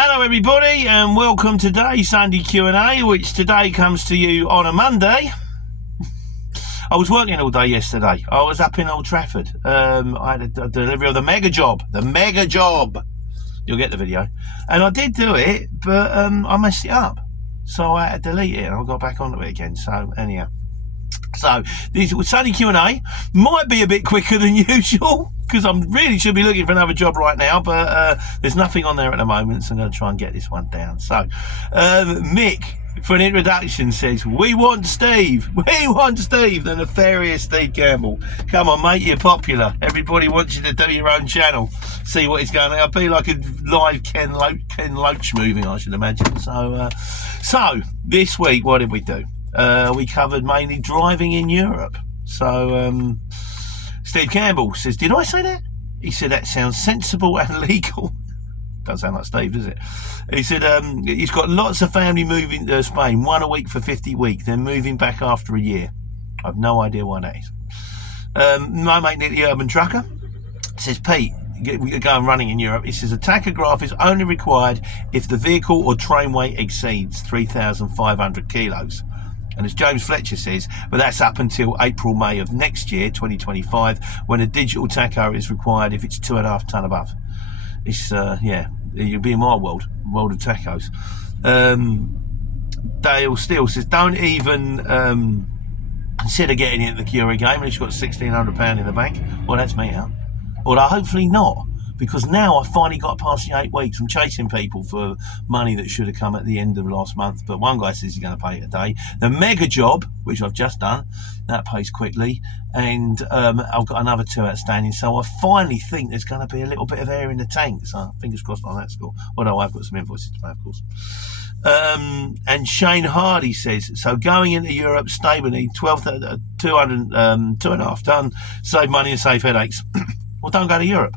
Hello everybody and welcome to today's Sunday Q&A, which today comes to you on a Monday. I was working all day yesterday. I was up in Old Trafford. I had a delivery of the mega job. You'll get the video. And I did do it, but I messed it up. So I had to delete it and I got back onto it again. So anyhow. So this Sunday Q&A might be a bit quicker than usual because I really should be looking for another job right now, but there's nothing on there at the moment, so I'm going to try and get this one down. So Mick, for an introduction, says, we want Steve, the nefarious Steve Campbell. Come on, mate, you're popular. Everybody wants you to do your own channel. See what he's going on. It'll be like a live Ken Loach movie, I should imagine. So this week, what did we do? We covered mainly driving in Europe. So Steve Campbell says, did I say that? He said, that sounds sensible and legal. Doesn't sound like Steve, does it? He said he's got lots of family moving to Spain, one a week for 50 weeks, then moving back after a year. I've no idea why that is. My mate Nick, the urban trucker, says, Pete, we're going running in Europe. He says a tachograph is only required if the vehicle or train weight exceeds 3,500 kilos. And as James Fletcher says, but that's up until April, May of next year, 2025, when a digital tacho is required if it's 2.5 ton above. It's, yeah, you'll be in my world of tachos. Dale Steele says, don't even consider getting into the Cura game unless you've got £1,600 in the bank. Well, that's me out. Although hopefully not, because now I finally got past the 8 weeks. I'm chasing people for money that should have come at the end of last month, but one guy says he's going to pay it today. The mega job, which I've just done, that pays quickly, and I've got another 2 outstanding, so I finally think there's going to be a little bit of air in the tank, so fingers crossed on that score, although I've got some invoices to pay, of course. And Shane Hardy says, so going into Europe, stable need 2.5 ton, save money and save headaches. Well, don't go to Europe.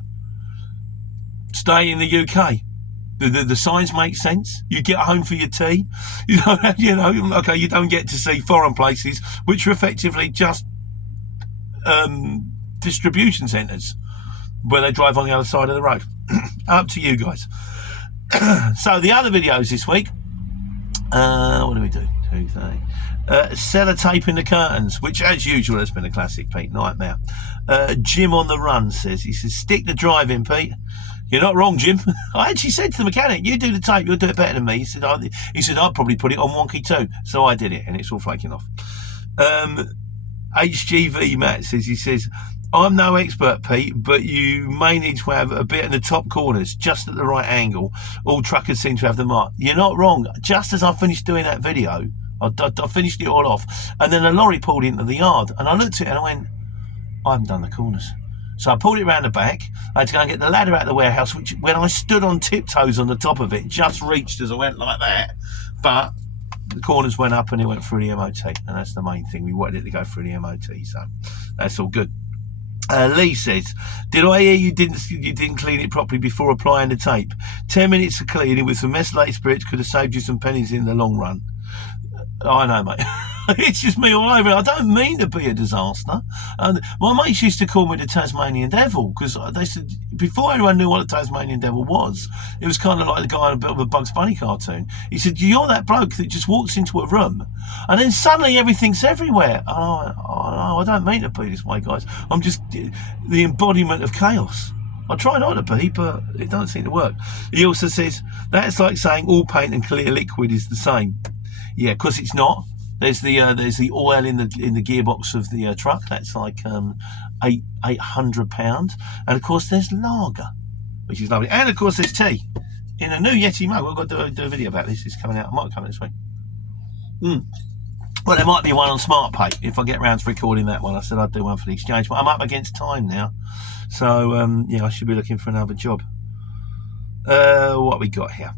Stay in the UK. The signs make sense. You get home for your tea. You know, okay, you don't get to see foreign places, which are effectively just distribution centres where they drive on the other side of the road. Up to you guys. So the other videos this week, what do we do? Sellotaping the curtains, which as usual has been a classic Pete nightmare. Jim on the run says, he says, stick the drive in, Pete. You're not wrong, Jim. I actually said to the mechanic, you do the tape, you'll do it better than me. He said, I'd probably put it on wonky too. So I did it, and it's all flaking off. HGV Matt says, he says, I'm no expert, Pete, but you may need to have a bit in the top corners, just at the right angle. All truckers seem to have the mark. You're not wrong. Just as I finished doing that video, I finished it all off, and then a lorry pulled into the yard, and I looked at it and I went, I haven't done the corners. So I pulled it around the back. I had to go and get the ladder out of the warehouse, which when I stood on tiptoes on the top of it, just reached as I went like that. But the corners went up and it went through the MOT, and that's the main thing. We wanted it to go through the MOT, so that's all good. Lee says, did I hear you didn't clean it properly before applying the tape? 10 minutes of cleaning with some methylated spirits could have saved you some pennies in the long run. I know, mate. It's just me all over. I don't mean to be a disaster. My mates used to call me the Tasmanian Devil because they said, before anyone knew what a Tasmanian Devil was, it was kind of like the guy in a bit of a Bugs Bunny cartoon. He said, you're that bloke that just walks into a room and then suddenly everything's everywhere. I don't mean to be this way, guys. I'm just the embodiment of chaos. I try not to be, but it doesn't seem to work. He also says, that's like saying all paint and clear liquid is the same. Yeah, because it's not. There's the oil in the gearbox of the truck. That's like £800, and of course there's lager, which is lovely, and of course there's tea in a new Yeti mug. I've got to do a video about this. It's coming out. It might come this week. Well, there might be one on SmartPay if I get round to recording that one. I said I'd do one for the exchange, but I'm up against time now, so yeah, I should be looking for another job. What we got here?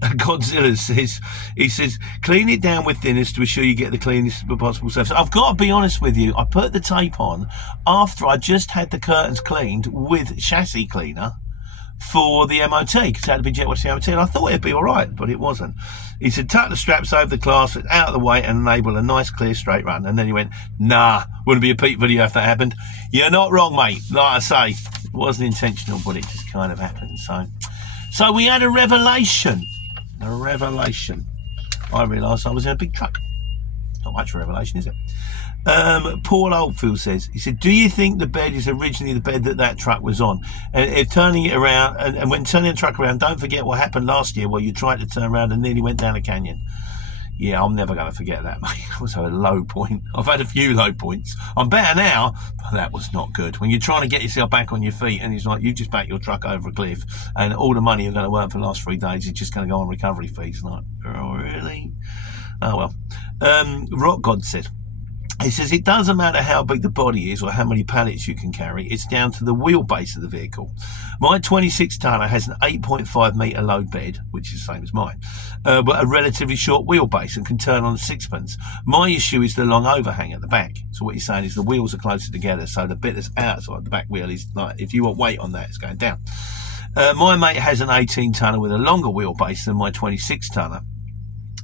Godzilla says, he says, clean it down with thinners to ensure you get the cleanest possible surface. I've got to be honest with you, I put the tape on after I just had the curtains cleaned with chassis cleaner for the MOT, because it had to be jet washed the MOT, and I thought it'd be all right, but it wasn't. He said, tuck the straps over the class, out of the way, and enable a nice, clear, straight run. And then he went, nah, wouldn't be a Pete video if that happened. You're not wrong, mate. Like I say, it wasn't intentional, but it just kind of happened. So we had a revelation. A revelation. I realised I was in a big truck. Not much revelation, is it? Paul Oldfield says, he said, do you think the bed is originally the bed that truck was on? And if turning it around, and when turning the truck around, don't forget what happened last year where you tried to turn around and nearly went down a canyon. Yeah, I'm never going to forget that, mate. It was a low point. I've had a few low points. I'm better now, but that was not good. When you're trying to get yourself back on your feet and it's like you just back your truck over a cliff and all the money you're going to earn for the last 3 days is just going to go on recovery fees. Like, oh, really? Oh, well. Rock God said, he says, it doesn't matter how big the body is or how many pallets you can carry. It's down to the wheelbase of the vehicle. My 26-tonner has an 8.5 metre low bed, which is the same as mine, but a relatively short wheelbase and can turn on a sixpence. My issue is the long overhang at the back. So what he's saying is the wheels are closer together, so the bit that's outside the back wheel is like, if you want weight on that, it's going down. My mate has an 18-tonner with a longer wheelbase than my 26-tonner.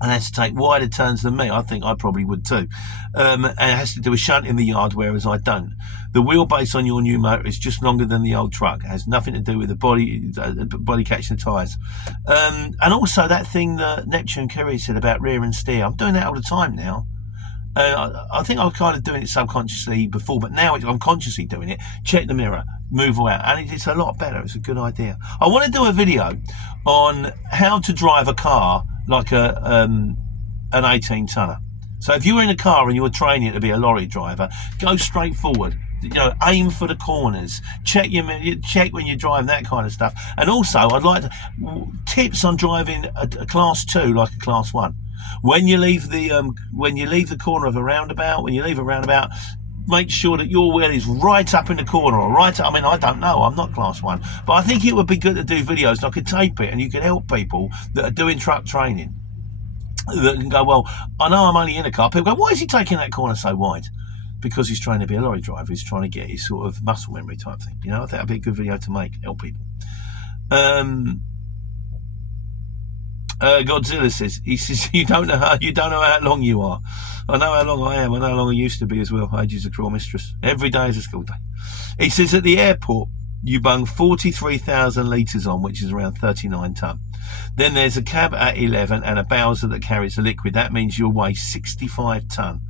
And has to take wider turns than me. I think I probably would too. And it has to do a shunt in the yard, whereas I don't. The wheelbase on your new motor is just longer than the old truck. It has nothing to do with the body catching the tyres. And also that thing that Neptune Curry said about rear and steer. I'm doing that all the time now. I think I was kind of doing it subconsciously before, but now I'm consciously doing it. Check the mirror, move around, and it's a lot better. It's a good idea. I want to do a video on how to drive a car like an 18-tonner. So if you were in a car and you were training to be a lorry driver, go straight forward. You know, aim for the corners. Check when you're driving, that kind of stuff. And also, I'd like tips on driving a class 2 like a class 1. When you leave the corner of a roundabout, make sure that your wheel is right up in the corner or right up. I mean, I don't know. I'm not class 1, but I think it would be good to do videos. I could tape it, and you could help people that are doing truck training. That can go, well, I know I'm only in a car. People go, why is he taking that corner so wide? Because he's trying to be a lorry driver. He's trying to get his sort of muscle memory type thing. You know, I think that'd be a good video to make, help people. Godzilla says, he says, you don't know how long you are. I know how long I am. I know how long I used to be as well. Age is a cruel mistress. Every day is a school day. He says, at the airport, you bung 43,000 litres on, which is around 39 tonne. Then there's a cab at 11 and a Bowser that carries the liquid. That means you'll weigh 65 tonne.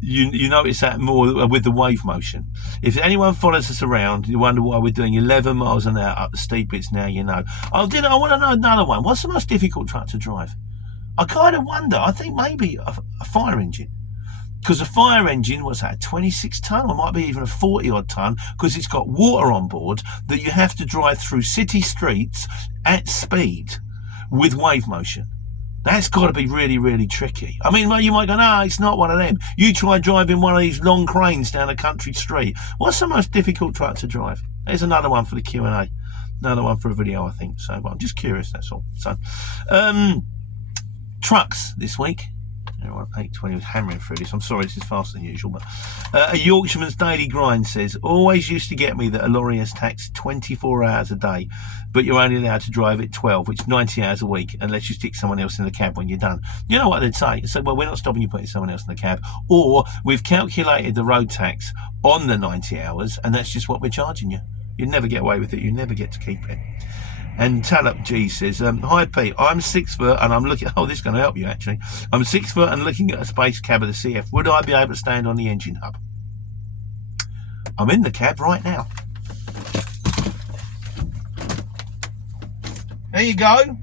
You notice that more with the wave motion. If anyone follows us around, you wonder why we're doing 11 miles an hour up the steep bits. Now you know. I want to know another one. What's the most difficult truck to drive? I kind of wonder. I think maybe a fire engine. Because a fire engine, what's that, 26 tonne? Or might be even a 40 odd tonne, because it's got water on board that you have to drive through city streets at speed with wave motion. That's got to be really, really tricky. I mean, you might go, no, it's not one of them. You try driving one of these long cranes down a country street. What's the most difficult truck to drive? There's another one for the Q&A. Another one for a video, I think. So I'm just curious, that's all. So, trucks this week. 8:20 was hammering through this. I'm sorry, this is faster than usual, but a Yorkshireman's Daily Grind says, always used to get me that a lorry has taxed 24 hours a day, but you're only allowed to drive it 12, which is 90 hours a week, unless you stick someone else in the cab when you're done. You know what they'd say? They'd say, well, we're not stopping you putting someone else in the cab, or we've calculated the road tax on the 90 hours, and that's just what we're charging you. You'd never get away with it. You never get to keep it. And Tallup G says, hi Pete, I'm 6 foot and I'm looking, oh, this is going to help you actually. I'm 6 foot and looking at a space cab of the CF. Would I be able to stand on the engine hub? I'm in the cab right now. There you go.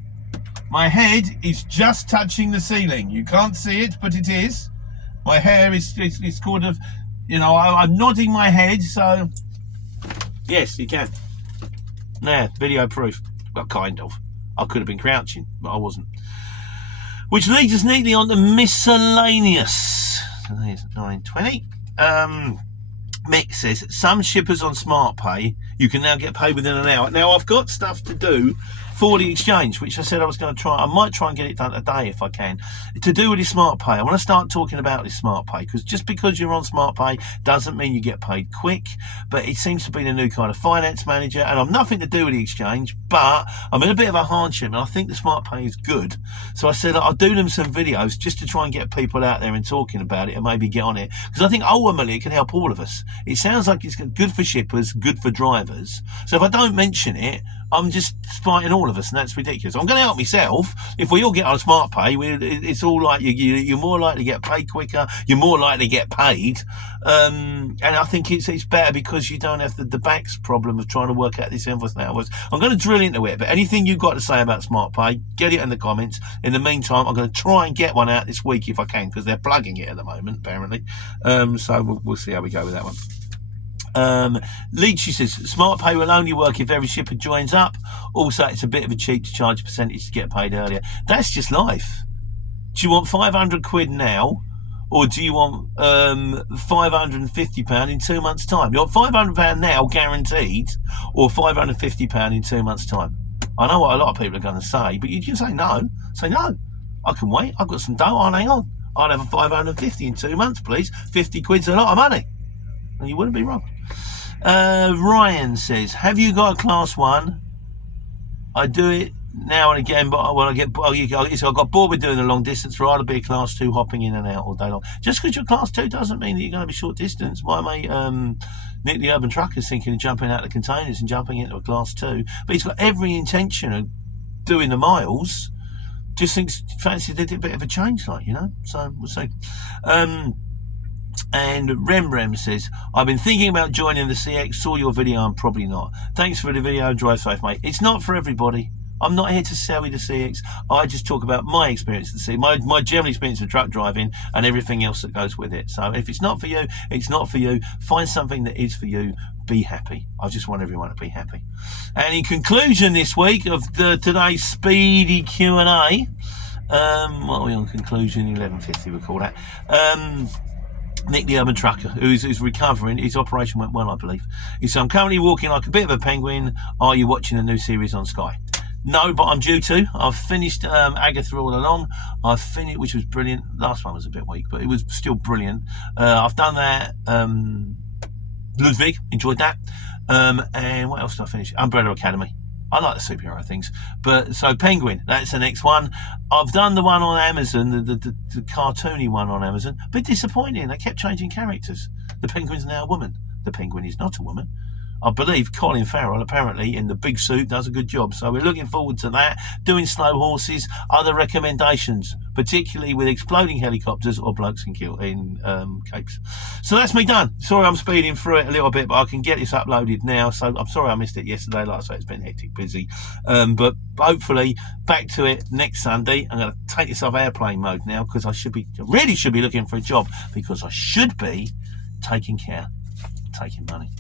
My head is just touching the ceiling. You can't see it, but it is. My hair is kind of, you know, I'm nodding my head, so yes, you can. Nah, video proof. Well, kind of. I could have been crouching, but I wasn't. Which leads us neatly on to miscellaneous. Today is 9:20. Mick says, some shippers on SmartPay, you can now get paid within an hour. Now, I've got stuff to do for the exchange, which I said I was going to try. I might try and get it done today if I can, to do with this smart pay. I want to start talking about this smart pay, because just because you're on smart pay doesn't mean you get paid quick. But it seems to be the new kind of finance manager, and I'm nothing to do with the exchange, but I'm in a bit of a hardship, and I think the smart pay is good. So I said I'll do them some videos just to try and get people out there and talking about it, and maybe get on it, because I think ultimately it can help all of us. It sounds like it's good for shippers, good for drivers. So if I don't mention it, I'm just spiting all of us, and that's ridiculous. I'm going to help myself. If we all get on smart pay, it's all like you're more likely to get paid quicker, you're more likely to get paid, and I think it's better because you don't have the backs problem of trying to work out this invoice now. I'm going to drill into it, but anything you've got to say about smart pay, get it in the comments. In the meantime, I'm going to try and get one out this week if I can, because they're plugging it at the moment, apparently. So we'll see how we go with that one. Leachy says smart pay will only work if every shipper joins up. Also, it's a bit of a cheat to charge a percentage to get paid earlier. That's just life. Do you want 500 quid now, or do you want £550 in 2 months' time? You want £500 now guaranteed, or £550 in 2 months' time? I know what a lot of people are going to say, but you can say no. Say no, I can wait, I've got some dough, I'll hang on. I'll have a 550 in 2 months, please. 50 quid's a lot of money, and you wouldn't be wrong. Ryan says, have you got a class 1? I do it now and again, but when I got bored with doing the long distance. Rather be a class 2 hopping in and out all day long. Just because you're class 2 doesn't mean that you're going to be short distance. My mate Nick the Urban Trucker is thinking of jumping out the containers and jumping into a class 2, but he's got every intention of doing the miles. Just fancies a bit of a change, like, you know. So we'll see. And Rem says, I've been thinking about joining the CX, saw your video, and probably not. Thanks for the video, drive safe, mate. It's not for everybody. I'm not here to sell you the CX. I just talk about my experience at the CX, my general experience of truck driving and everything else that goes with it. So if it's not for you, it's not for you. Find something that is for you. Be happy. I just want everyone to be happy. And in conclusion this week of today's speedy Q&A, what are we on conclusion? 11:50 we call that. Nick the Urban Trucker, who's recovering. His operation went well, I believe. He said, I'm currently walking like a bit of a penguin. Are you watching a new series on Sky? No, but I'm due to. I've finished Agatha All Along. I've finished, which was brilliant. Last one was a bit weak, but it was still brilliant. I've done that. Ludwig, enjoyed that. And what else did I finish? Umbrella Academy. I like the superhero things. But so Penguin, that's the next one. I've done the one on Amazon, the cartoony one on Amazon. A bit disappointing. They kept changing characters. The Penguin's now a woman. The Penguin is not a woman. I believe Colin Farrell, apparently, in the big suit, does a good job. So we're looking forward to that. Doing Slow Horses. Other recommendations, particularly with exploding helicopters or blokes in capes. So that's me done. Sorry I'm speeding through it a little bit, but I can get this uploaded now. So I'm sorry I missed it yesterday. Like I say, it's been hectic, busy. But hopefully back to it next Sunday. I'm going to take this off airplane mode now, because I really should be looking for a job, because I should be taking care, taking money.